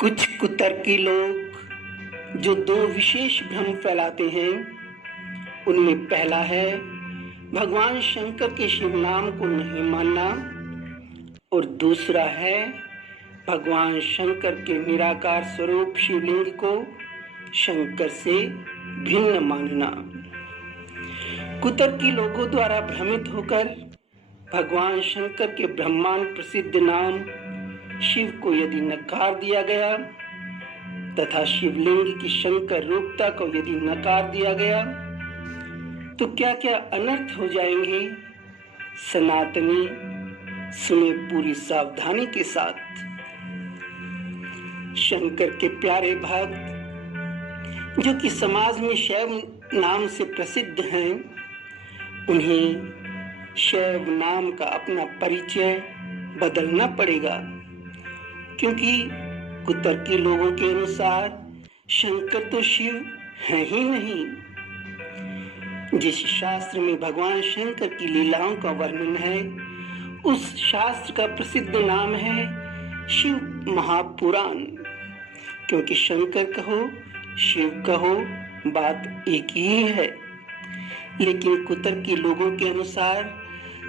कुछ कुतर्की लोग जो दो विशेष भ्रम फैलाते हैं, उनमें पहला है भगवान शंकर के शिव नाम को नहीं मानना और दूसरा है भगवान शंकर के निराकार स्वरूप शिवलिंग को शंकर से भिन्न मानना। कुतर्की लोगों द्वारा भ्रमित होकर भगवान शंकर के ब्रह्मांड प्रसिद्ध नाम शिव को यदि नकार दिया गया तथा शिवलिंग की शंकर रूपता को यदि नकार दिया गया तो क्या क्या अनर्थ हो जाएंगे। सनातनी सुने पूरी सावधानी के साथ। शंकर के प्यारे भक्त जो कि समाज में शैव नाम से प्रसिद्ध हैं, उन्हें शैव नाम का अपना परिचय बदलना पड़ेगा, क्योंकि कुतर्की लोगों के अनुसार शंकर तो शिव है ही नहीं। जिस शास्त्र में भगवान शंकर की लीलाओं का वर्णन है, उस शास्त्र का प्रसिद्ध नाम है शिव महापुराण। क्योंकि शंकर कहो शिव कहो बात एक ही है, लेकिन कुतर्की लोगों के अनुसार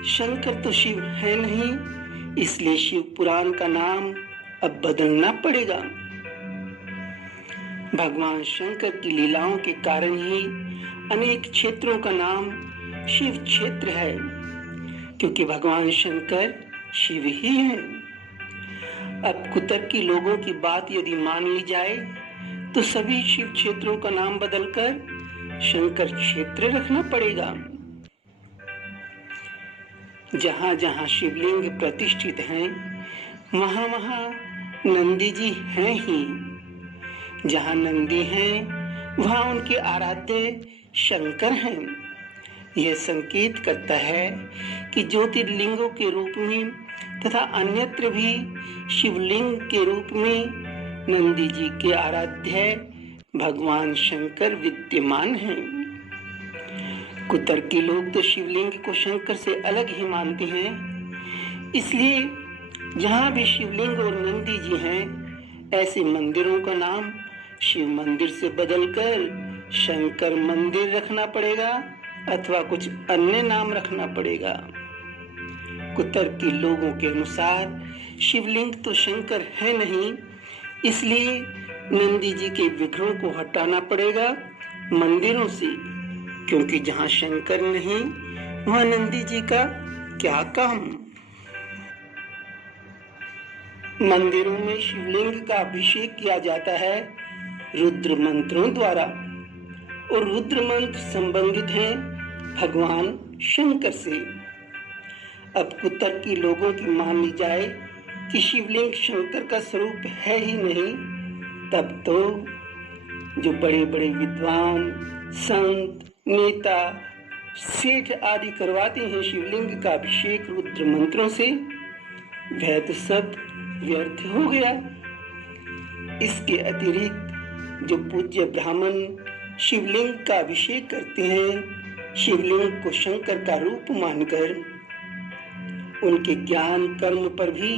शंकर तो शिव है नहीं, इसलिए शिव पुराण का नाम अब बदलना पड़ेगा। भगवान शंकर की लीलाओं के कारण ही अनेक क्षेत्रों का नाम शिव क्षेत्र है, क्योंकि भगवान शंकर शिव ही हैं। अब कुतर्की लोगों की बात यदि मान ली जाए तो सभी शिव क्षेत्रों का नाम बदलकर शंकर क्षेत्र रखना पड़ेगा। जहां जहां शिवलिंग प्रतिष्ठित हैं, वहां वहां नंदी जी हैं ही। जहां नंदी हैं, वहां उनके आराध्य शंकर हैं। यह संकेत करता है कि ज्योतिर्लिंगों के रूप में तथा अन्यत्र भी शिवलिंग के रूप में नंदी जी के आराध्य भगवान शंकर विद्यमान हैं। कुतर्की लोग तो शिवलिंग को शंकर से अलग ही मानते हैं, इसलिए जहां भी शिवलिंग और नंदी जी हैं, ऐसे मंदिरों का नाम शिव मंदिर से बदलकर शंकर मंदिर रखना पड़ेगा अथवा कुछ अन्य नाम रखना पड़ेगा। कुतर्की लोगों के अनुसार शिवलिंग तो शंकर है नहीं, इसलिए नंदी जी के विग्रहों को हटाना पड़ेगा मंदिरों से, क्योंकि जहां शंकर नहीं वहां नंदी जी का क्या काम। मंदिरों में शिवलिंग का अभिषेक किया जाता है रुद्र मंत्रों द्वारा, और रुद्र मंत्र संबंधित हैं भगवान शंकर से। अब कुतर्की लोगों की मान ली जाए कि शिवलिंग शंकर का स्वरूप है ही नहीं, तब तो जो बड़े बड़े विद्वान संत नेता सेठ आदि करवाते हैं शिवलिंग का अभिषेक रुद्र मंत्रों से, वह तो सब व्यर्थ हो गया। इसके अतिरिक्त जो पूज्य ब्राह्मण शिवलिंग का अभिषेक करते हैं, शिवलिंग को शंकर का रूप मानकर, उनके ज्ञान कर्म पर भी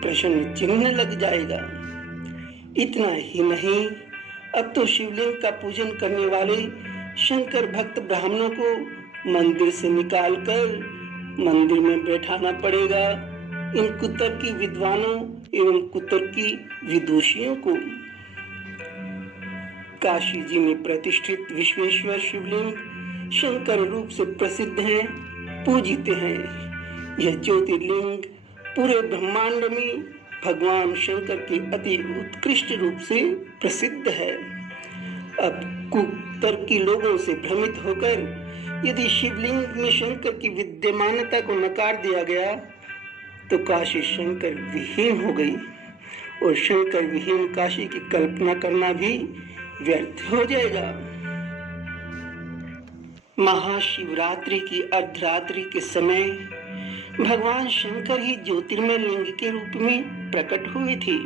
प्रश्न चिन्ह लग जाएगा। इतना ही नहीं, अब तो शिवलिंग का पूजन करने वाले शंकर भक्त ब्राह्मणों को मंदिर से निकालकर मंदिर में बैठाना पड़ेगा इन कुतर्की विद्वानों एवं कुतर्की विदुषियों को। काशी जी में प्रतिष्ठित विश्वेश्वर शिवलिंग शंकर रूप से प्रसिद्ध हैं, पूजित हैं। यह ज्योतिर्लिंग पूरे ब्रह्मांड में भगवान शंकर के अति उत्कृष्ट रूप से प्रसिद्ध है। अब कुतर्की लोगों से भ्रमित होकर यदि शिवलिंग में शंकर की विद्यमानता को नकार दिया गया तो काशी शंकर विहीन हो गई, और शंकर विहीन काशी की कल्पना करना भी व्यर्थ हो जाएगा। महाशिवरात्रि की अर्धरात्रि के समय भगवान शंकर ही ज्योतिर्मय लिंग के रूप में प्रकट हुए थे।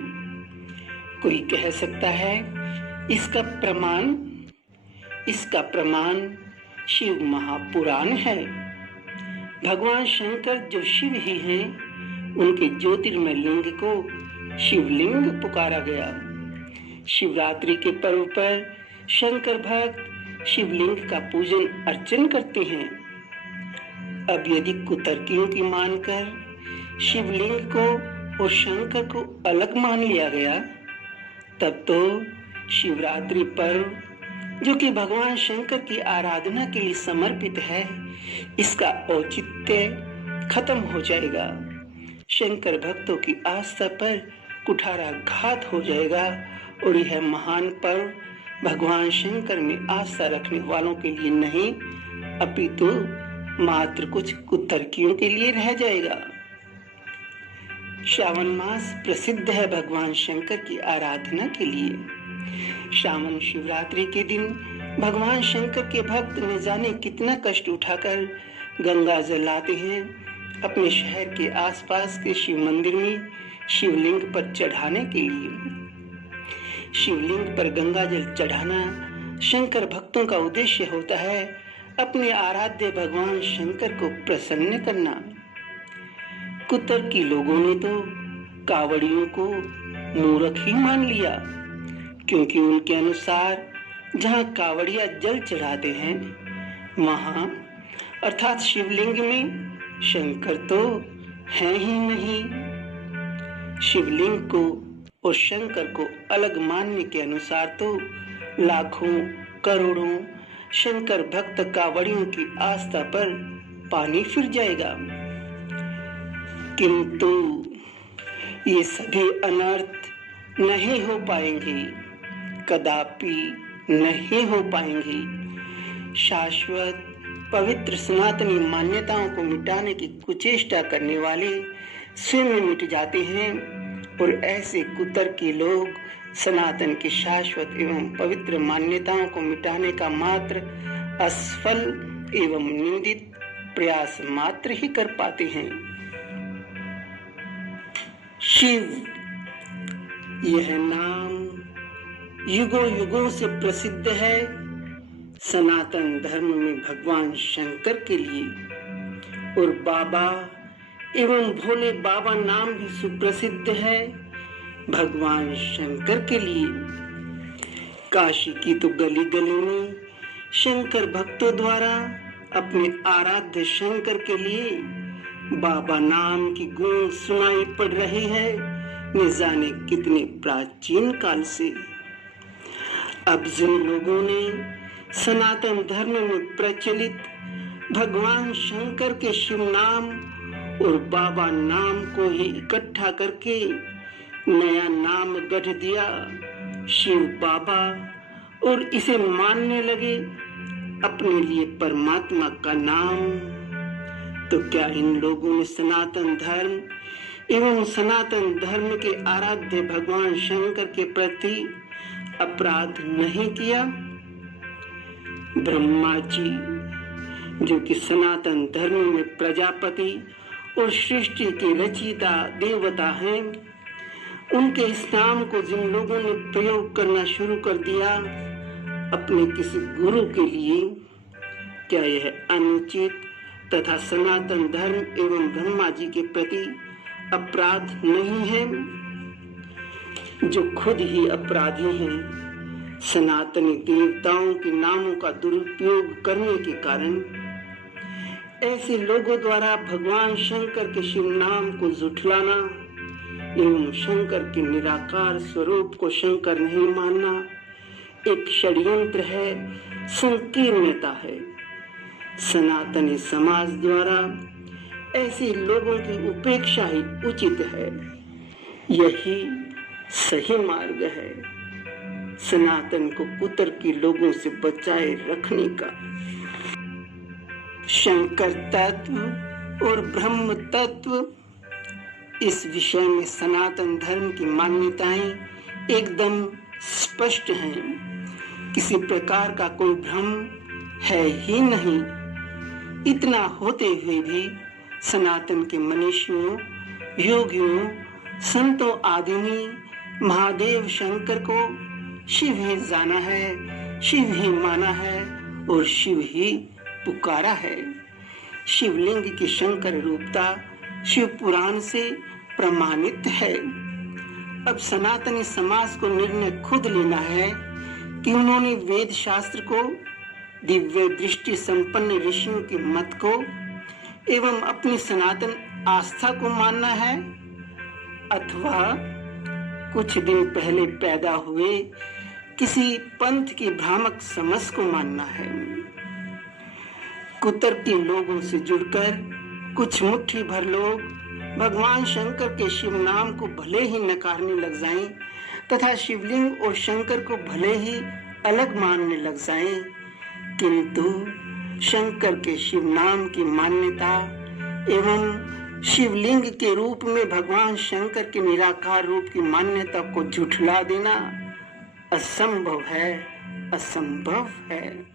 कोई कह सकता है इसका प्रमाण शिव महापुराण है। भगवान शंकर जो शिव ही हैं, उनके ज्योतिर्मय लिंग को शिवलिंग पुकारा गया। शिवरात्रि के पर्व पर शंकर भक्त शिवलिंग का पूजन अर्चन करते हैं। अब यदि कुतर्कियों की मानकर शिवलिंग को और शंकर को अलग मान लिया गया, तब तो शिवरात्रि पर्व जो कि भगवान शंकर की आराधना के लिए समर्पित है, इसका औचित्य खत्म हो जाएगा। शंकर भक्तों की आस्था पर कुठाराघात हो जाएगा और यह महान पर्व भगवान शंकर में आस्था रखने वालों के लिए नहीं, अपितु मात्र कुछ कुतर्कियों के लिए रह जाएगा। श्रावण मास प्रसिद्ध है भगवान शंकर की आराधना के लिए। श्रावण शिवरात्रि के दिन भगवान शंकर के भक्त न जाने कितना कष्ट उठाकर गंगा जल लाते हैं अपने शहर के आसपास के शिव मंदिर में शिवलिंग पर चढ़ाने के लिए। शिवलिंग पर गंगा जल चढ़ाना शंकर भक्तों का उद्देश्य होता है अपने आराध्य भगवान शंकर को प्रसन्न करना। कुतर्की लोगों ने तो कावड़ियों को मूर्ख ही मान लिया, क्योंकि उनके अनुसार जहाँ कावड़िया जल चढ़ाते हैं वहां अर्थात शिवलिंग में शंकर तो है ही नहीं। शिवलिंग को और शंकर को अलग मानने के अनुसार तो लाखों करोड़ों शंकर भक्त कावड़ियों की आस्था पर पानी फिर जाएगा। किंतु ये सभी अनर्थ नहीं हो पाएंगे, कदापि नहीं हो पाएंगे। शाश्वत पवित्र सनातनी मान्यताओं को मिटाने की कुचेष्टा करने वाले स्वयं मिट जाते हैं और ऐसे कुतर्की लोग सनातन की शाश्वत एवं पवित्र मान्यताओं को मिटाने का मात्र असफल एवं निंदित प्रयास मात्र ही कर पाते हैं। शिव, यह नाम युगों युगों से प्रसिद्ध है सनातन धर्म में भगवान शंकर के लिए, और बाबा एवं भोले बाबा नाम भी सुप्रसिद्ध है भगवान शंकर के लिए। काशी की तो गली गली में शंकर भक्तों द्वारा अपने आराध्य शंकर के लिए बाबा नाम की गूंज सुनाई पड़ रही है, न जाने कितने प्राचीन काल से। अब जिन लोगों ने सनातन धर्म में प्रचलित भगवान शंकर के शिव नाम और बाबा नाम को ही इकट्ठा करके नया नाम गढ़ दिया शिव बाबा, और इसे मानने लगे अपने लिए परमात्मा का नाम, तो क्या इन लोगों ने सनातन धर्म एवं सनातन धर्म के आराध्य भगवान शंकर के प्रति अपराध नहीं किया? ब्रह्मा जी, जो कि सनातन धर्म में प्रजापति और सृष्टि के रचयिता देवता हैं, उनके इस नाम को जिन लोगों ने प्रयोग करना शुरू कर दिया अपने किसी गुरु के लिए, क्या यह अनुचित तथा सनातन धर्म एवं ब्रह्मा जी के प्रति अपराध नहीं है? जो खुद ही अपराधी हैं, सनातनी देवताओं के नामों का दुरुपयोग करने के कारण ऐसे लोगों द्वारा भगवान शंकर के शिव नाम को झुठलाना एवं शंकर के निराकार स्वरूप को शंकर नहीं मानना एक षड्यंत्र है, संकीर्णता है। सनातनी समाज द्वारा ऐसे लोगों की उपेक्षा ही उचित है, यही सही मार्ग है सनातन को कुतर्की लोगों से बचाए रखने का। शंकर तत्व और ब्रह्म तत्व, इस विषय में सनातन धर्म की मान्यताएं एकदम स्पष्ट हैं। किसी प्रकार का कोई भ्रम है ही नहीं। इतना होते हुए भी सनातन के मनीषियों, योगियों, संतों आदि ने महादेव शंकर को शिव ही जाना है, शिव ही माना है और शिव ही पुकारा है। शिवलिंग की शंकर रूपता शिव पुराण से प्रमाणित है। अब सनातनी समाज को निर्णय खुद लेना है कि उन्होंने वेद शास्त्र को, दिव्य दृष्टि संपन्न ऋषियों के मत को एवं अपनी सनातन आस्था को मानना है अथवा कुछ दिन पहले पैदा हुए किसी पंथ की भ्रामक समझ को मानना है। कुतर्की लोगों से जुड़कर कुछ मुट्ठी भर लोग भगवान शंकर के शिव नाम को भले ही नकारने लग जाएं तथा शिवलिंग और शंकर को भले ही अलग मानने लग जाएं, किंतु शंकर के शिव नाम की मान्यता एवं शिवलिंग के रूप में भगवान शंकर के निराकार रूप की मान्यता को झुठला देना असंभव है, असंभव है।